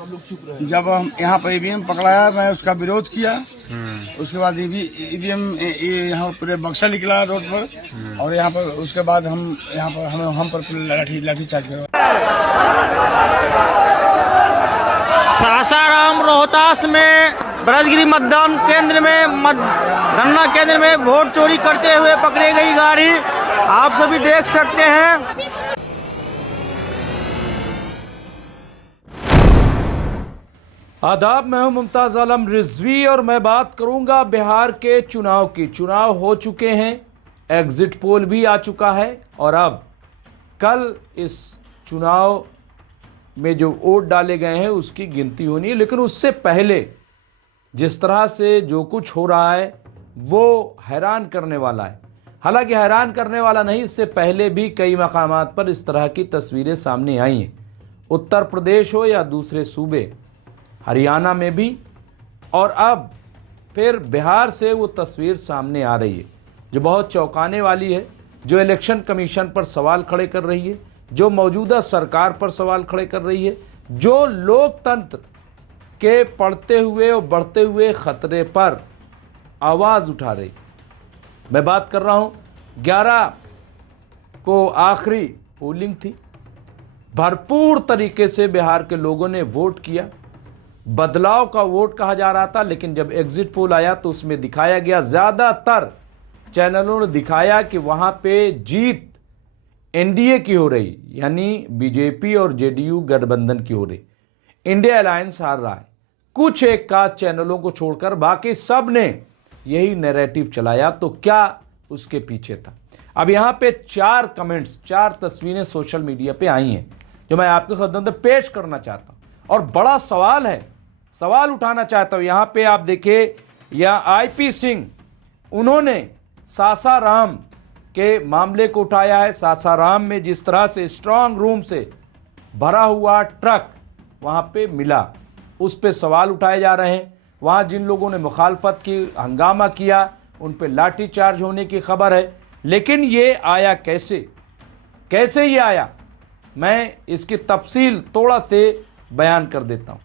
जब हम यहाँ पर ईवीएम पकड़ाया, मैं उसका विरोध किया। उसके बाद ईवीएम यहाँ पूरे बक्सा निकला रोड पर, और यहाँ पर उसके बाद हम यहाँ पर हम पर लाठी चार्ज करवा। सासाराम रोहतास में ब्रजगिरी मतदान केंद्र में गणना केंद्र में वोट चोरी करते हुए पकड़ी गई गाड़ी आप सभी देख सकते हैं। आदाब, मैं हूं मुमताज आलम रिजवी और मैं बात करूंगा बिहार के चुनाव की। चुनाव हो चुके हैं, एग्जिट पोल भी आ चुका है और अब कल इस चुनाव में जो वोट डाले गए हैं उसकी गिनती होनी है। लेकिन उससे पहले जिस तरह से जो कुछ हो रहा है वो हैरान करने वाला है। हालांकि हैरान करने वाला नहीं, इससे पहले भी कई मकामात पर इस तरह की तस्वीरें सामने आई हैं। उत्तर प्रदेश हो या दूसरे सूबे, हरियाणा में भी, और अब फिर बिहार से वो तस्वीर सामने आ रही है जो बहुत चौंकाने वाली है, जो इलेक्शन कमीशन पर सवाल खड़े कर रही है, जो मौजूदा सरकार पर सवाल खड़े कर रही है, जो लोकतंत्र के पड़ते हुए और बढ़ते हुए खतरे पर आवाज़ उठा रही। मैं बात कर रहा हूँ 11 को आखिरी पोलिंग थी, भरपूर तरीके से बिहार के लोगों ने वोट किया। बदलाव का वोट कहा जा रहा था, लेकिन जब एग्जिट पोल आया तो उसमें दिखाया गया, ज़्यादातर चैनलों ने दिखाया कि वहाँ पे जीत एनडीए की हो रही, यानी बीजेपी और जेडीयू गठबंधन की हो रही। इंडिया अलायंस हार रहा है। कुछ एक का चैनलों को छोड़कर बाकी सब ने यही नैरेटिव चलाया। तो क्या उसके पीछे था? अब यहाँ पे 4 कमेंट्स, 4 तस्वीरें सोशल मीडिया पे आई हैं जो मैं आपके खिदमत में पेश करना चाहता हूँ, और बड़ा सवाल है, सवाल उठाना चाहता हूँ। यहाँ पे आप देखिए, यह आईपी सिंह, उन्होंने सासाराम के मामले को उठाया है। सासाराम में जिस तरह से स्ट्रांग रूम से भरा हुआ ट्रक वहाँ पे मिला, उस पे सवाल उठाए जा रहे हैं। वहाँ जिन लोगों ने मुखालफत की, हंगामा किया, उन पे लाठी चार्ज होने की खबर है। लेकिन ये आया कैसे ये आया, मैं इसकी तफसील थोड़ा से बयान कर देता हूँ।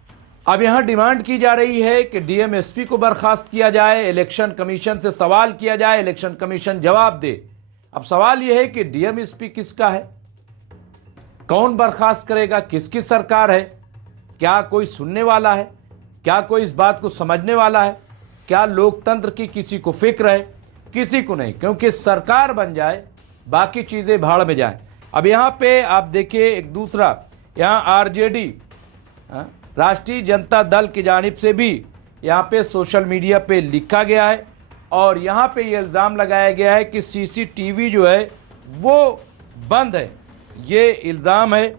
अब यहाँ डिमांड की जा रही है कि डीएमएसपी को बर्खास्त किया जाए, इलेक्शन कमीशन से सवाल किया जाए, इलेक्शन कमीशन जवाब दे। अब सवाल यह है कि डीएमएसपी किसका है, कौन बर्खास्त करेगा, किसकी सरकार है, क्या कोई सुनने वाला है, क्या कोई इस बात को समझने वाला है, क्या लोकतंत्र की किसी को फिक्र है? किसी को नहीं, क्योंकि सरकार बन जाए बाकी चीजें भाड़ में जाए। अब यहाँ पे आप देखिए एक दूसरा, यहाँ आरजेडी, राष्ट्रीय जनता दल की जानिब से भी यहाँ पे सोशल मीडिया पे लिखा गया है, और यहाँ पे ये इल्ज़ाम लगाया गया है कि सीसीटीवी जो है वो बंद है। ये इल्ज़ाम है,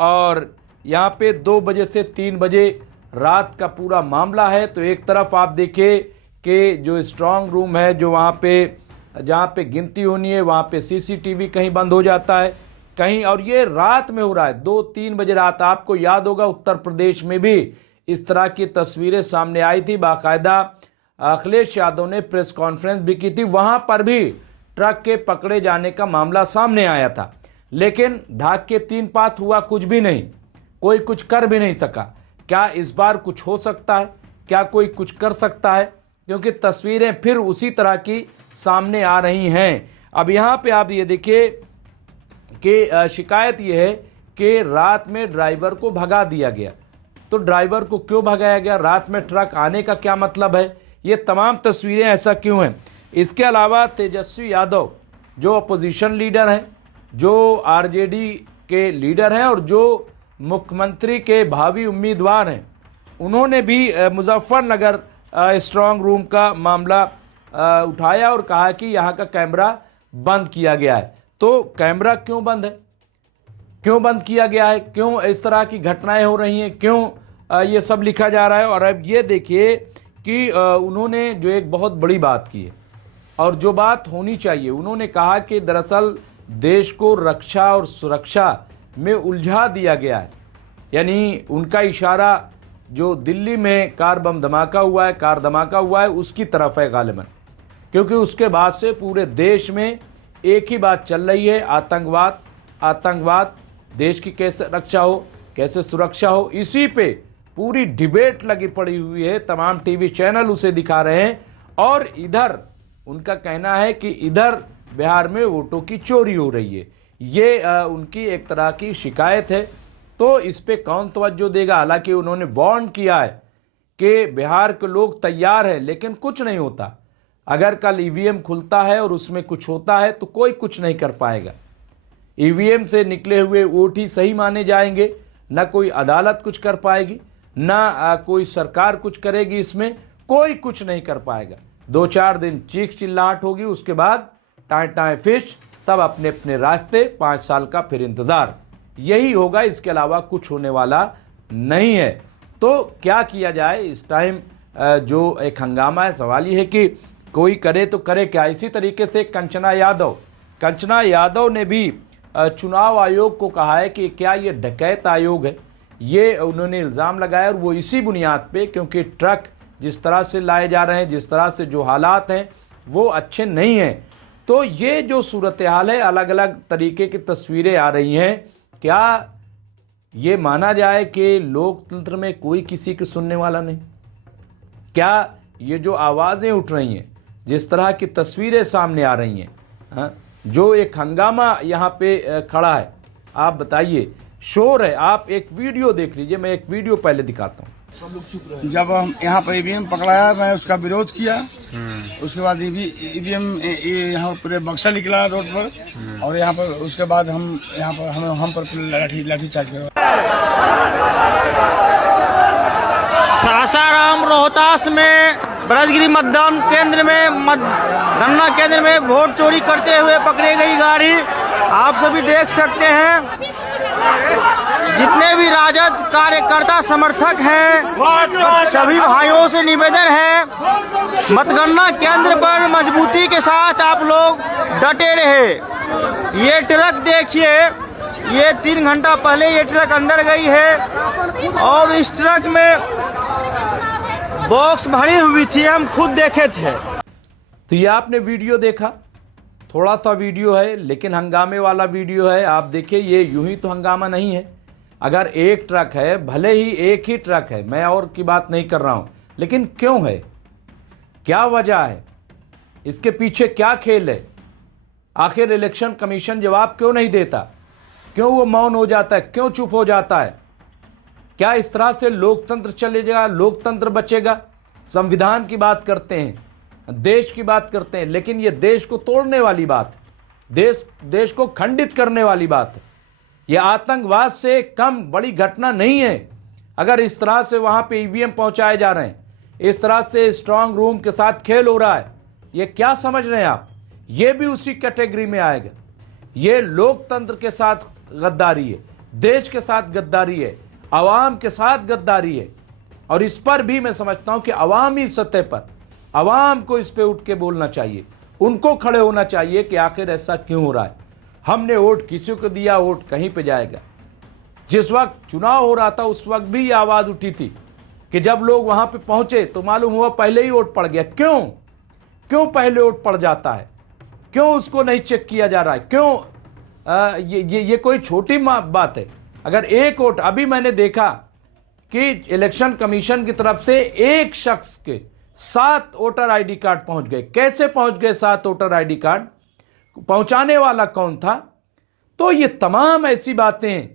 और यहाँ पे 2 बजे से 3 बजे रात का पूरा मामला है। तो एक तरफ आप देखिए कि जो स्ट्रांग रूम है, जो वहाँ पे जहाँ पे गिनती होनी है, वहाँ पे सीसीटीवी कहीं बंद हो जाता है कहीं, और ये रात में हो रहा है, 2-3 बजे रात। आपको याद होगा उत्तर प्रदेश में भी इस तरह की तस्वीरें सामने आई थी। बाकायदा अखिलेश यादव ने प्रेस कॉन्फ्रेंस भी की थी, वहां पर भी ट्रक के पकड़े जाने का मामला सामने आया था। लेकिन ढाक के 3 पात हुआ, कुछ भी नहीं, कोई कुछ कर भी नहीं सका। क्या इस बार कुछ हो सकता है? क्या कोई कुछ कर सकता है? क्योंकि तस्वीरें फिर उसी तरह की सामने आ रही हैं। अब यहाँ पे आप ये देखिए कि शिकायत ये है कि रात में ड्राइवर को भगा दिया गया। तो ड्राइवर को क्यों भगाया गया? रात में ट्रक आने का क्या मतलब है? ये तमाम तस्वीरें ऐसा क्यों हैं? इसके अलावा तेजस्वी यादव जो अपोजिशन लीडर हैं, जो आरजेडी के लीडर हैं और जो मुख्यमंत्री के भावी उम्मीदवार हैं, उन्होंने भी मुजफ्फरनगर स्ट्रांग रूम का मामला उठाया और कहा कि यहाँ का कैमरा बंद किया गया है। तो कैमरा क्यों बंद है, क्यों बंद किया गया है, क्यों इस तरह की घटनाएं हो रही हैं, क्यों ये सब लिखा जा रहा है? और अब ये देखिए कि उन्होंने जो एक बहुत बड़ी बात की है और जो बात होनी चाहिए, उन्होंने कहा कि दरअसल देश को रक्षा और सुरक्षा में उलझा दिया गया है। यानी उनका इशारा जो दिल्ली में कार धमाका हुआ है उसकी तरफ है गालिबन, क्योंकि उसके बाद से पूरे देश में एक ही बात चल रही है, आतंकवाद, देश की कैसे रक्षा हो, कैसे सुरक्षा हो, इसी पे पूरी डिबेट लगी पड़ी हुई है, तमाम टीवी चैनल उसे दिखा रहे हैं और इधर उनका कहना है कि इधर बिहार में वोटों की चोरी हो रही है। ये उनकी एक तरह की शिकायत है। तो इस पे कौन तवज्जो देगा? हालांकि उन्होंने वार्न किया है कि बिहार के लोग तैयार हैं, लेकिन कुछ नहीं होता। अगर कल ईवीएम खुलता है और उसमें कुछ होता है तो कोई कुछ नहीं कर पाएगा। ईवीएम से निकले हुए वोट ही सही माने जाएंगे, ना कोई अदालत कुछ कर पाएगी, ना कोई सरकार कुछ करेगी, इसमें कोई कुछ नहीं कर पाएगा। 2-4 दिन चीख चिल्लाहट होगी, उसके बाद टाएं टाएं फिश, सब अपने अपने रास्ते, 5 साल का फिर इंतजार, यही होगा। इसके अलावा कुछ होने वाला नहीं है। तो क्या किया जाए इस टाइम? जो एक हंगामा है, सवाल ये है कि कोई करे तो करे क्या। इसी तरीके से कंचना यादव ने भी चुनाव आयोग को कहा है कि क्या ये डकैत आयोग है। ये उन्होंने इल्ज़ाम लगाया और वो इसी बुनियाद पे, क्योंकि ट्रक जिस तरह से लाए जा रहे हैं, जिस तरह से जो हालात हैं वो अच्छे नहीं हैं। तो ये जो सूरत हाल है, अलग अलग तरीके की तस्वीरें आ रही हैं। क्या ये माना जाए कि लोकतंत्र में कोई किसी की सुनने वाला नहीं? क्या ये जो आवाज़ें उठ रही हैं, जिस तरह की तस्वीरें सामने आ रही हैं, हाँ, जो एक हंगामा यहाँ पे खड़ा है, आप बताइए, शोर है। आप एक वीडियो देख लीजिए, मैं एक वीडियो पहले दिखाता हूँ। जब हम यहाँ पर ईवीएम पकड़ाया, मैं उसका विरोध किया। उसके बाद ईवीएम यहाँ पूरे बक्सा निकला रोड पर, और यहाँ पर उसके बाद हम पर लाठी चार्ज करवा। सासाराम रोहतास में ब्रजगिरी मतदान केंद्र में गणना केंद्र में वोट चोरी करते हुए पकड़ी गई गाड़ी आप सभी देख सकते हैं। जितने भी राजद कार्यकर्ता समर्थक हैं, सभी भाइयों से निवेदन है, मतगणना केंद्र पर मजबूती के साथ आप लोग डटे रहे। ये ट्रक देखिए, ये 3 घंटा पहले ये ट्रक अंदर गई है और इस ट्रक में बॉक्स भरी हुई थी, हम खुद देखे थे। तो ये आपने वीडियो देखा, थोड़ा सा वीडियो है लेकिन हंगामे वाला वीडियो है। आप देखिए, ये यूं ही तो हंगामा नहीं है। अगर एक ट्रक है, भले ही एक ही ट्रक है, मैं और की बात नहीं कर रहा हूं, लेकिन क्यों है, क्या वजह है, इसके पीछे क्या खेल है? आखिर इलेक्शन कमीशन जवाब क्यों नहीं देता? क्यों वो मौन हो जाता है? क्यों चुप हो जाता है? क्या इस तरह से लोकतंत्र चलेगा, लोकतंत्र बचेगा? संविधान की बात करते हैं, देश की बात करते हैं, लेकिन ये देश को तोड़ने वाली बात, देश को खंडित करने वाली बात है। ये आतंकवाद से कम बड़ी घटना नहीं है। अगर इस तरह से वहां पे ईवीएम पहुंचाए जा रहे हैं, इस तरह से स्ट्रांग रूम के साथ खेल हो रहा है, ये क्या समझ रहे हैं आप? ये भी उसी कैटेगरी में आएगा। ये लोकतंत्र के साथ गद्दारी है, देश के साथ गद्दारी है, अवाम के साथ गद्दारी है। और इस पर भी मैं समझता हूं कि अवामी सतह पर अवाम को इस पे उठ के बोलना चाहिए, उनको खड़े होना चाहिए कि आखिर ऐसा क्यों हो रहा है। हमने वोट किसी को दिया, वोट कहीं पे जाएगा। जिस वक्त चुनाव हो रहा था उस वक्त भी ये आवाज उठी थी कि जब लोग वहां पे पहुंचे तो मालूम हुआ पहले ही वोट पड़ गया। क्यों पहले वोट पड़ जाता है? क्यों उसको नहीं चेक किया जा रहा है? क्यों ये कोई छोटी बात है? अगर एक वोट, अभी मैंने देखा कि इलेक्शन कमीशन की तरफ से एक शख्स के 7 वोटर आईडी कार्ड पहुंच गए। कैसे पहुंच गए 7 वोटर आईडी कार्ड? पहुंचाने वाला कौन था? तो ये तमाम ऐसी बातें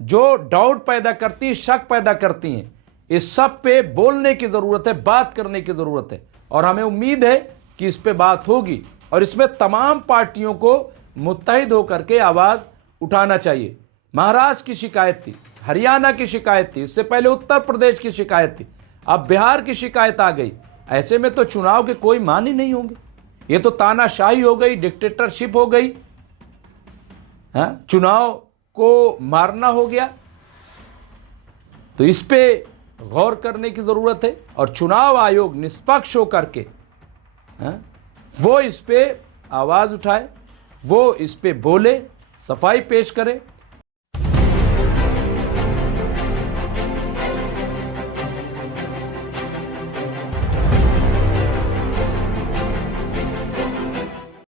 जो डाउट पैदा करती हैं, शक पैदा करती हैं, इस सब पे बोलने की जरूरत है, बात करने की जरूरत है। और हमें उम्मीद है कि इस पे बात होगी और इसमें तमाम पार्टियों को मुत्तहिद होकर के आवाज उठाना चाहिए। महाराष्ट्र की शिकायत थी, हरियाणा की शिकायत थी, इससे पहले उत्तर प्रदेश की शिकायत थी, अब बिहार की शिकायत आ गई। ऐसे में तो चुनाव के कोई मान ही नहीं होंगे। ये तो तानाशाही हो गई, डिक्टेटरशिप हो गई, चुनाव को मारना हो गया। तो इस पे गौर करने की जरूरत है और चुनाव आयोग निष्पक्ष होकर के वो इस पे आवाज उठाए, वो इस पे बोले, सफाई पेश करे।